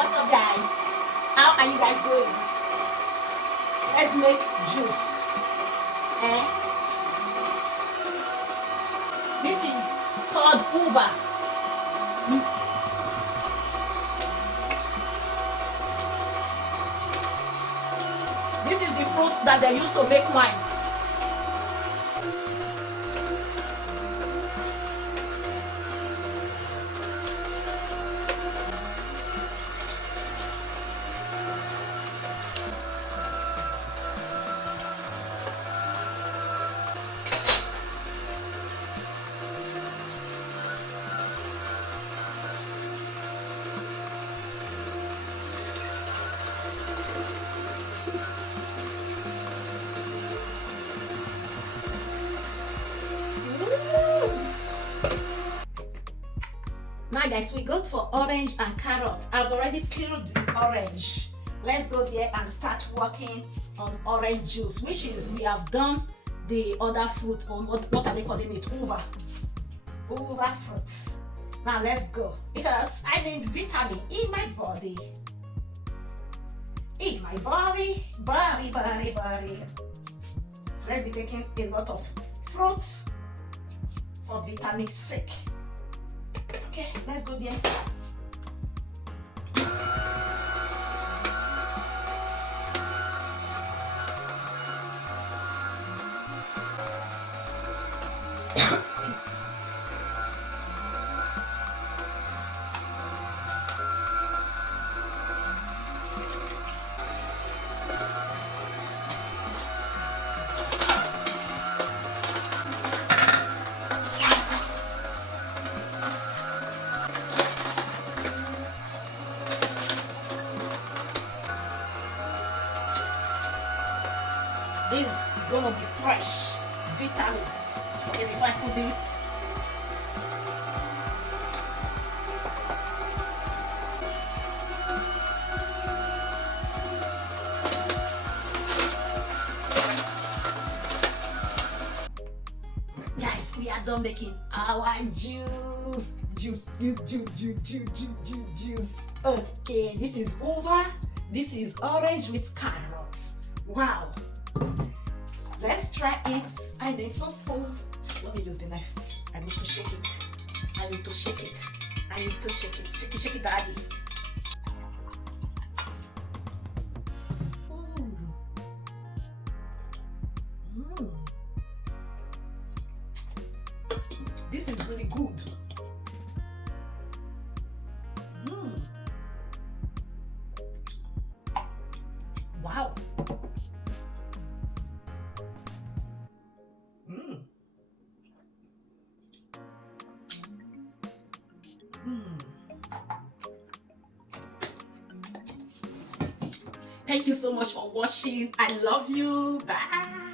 What's up, guys? How are you guys doing? Let's make juice. This is called uva. This is the fruit that they used to make wine. Now guys, we go for orange and carrot. I've already peeled the orange. Let's go there and start working on orange juice, which is we have done the other fruit on what are they calling it? Uva fruit. Now let's go, because I need vitamin in my body. In my body. Let's be taking a lot of fruits for vitamin sake. Okay, let's go there. This is gonna be fresh vitamin. Okay, before I put this, guys, we are done making our juice. Okay, this is uva. This is orange with carrots. Wow. Let's try it. I need some spoon. Let me use the knife. I need to shake it. I need to shake it. Shake it, daddy. This is really good. Wow. Thank you so much for watching. I love you. Bye.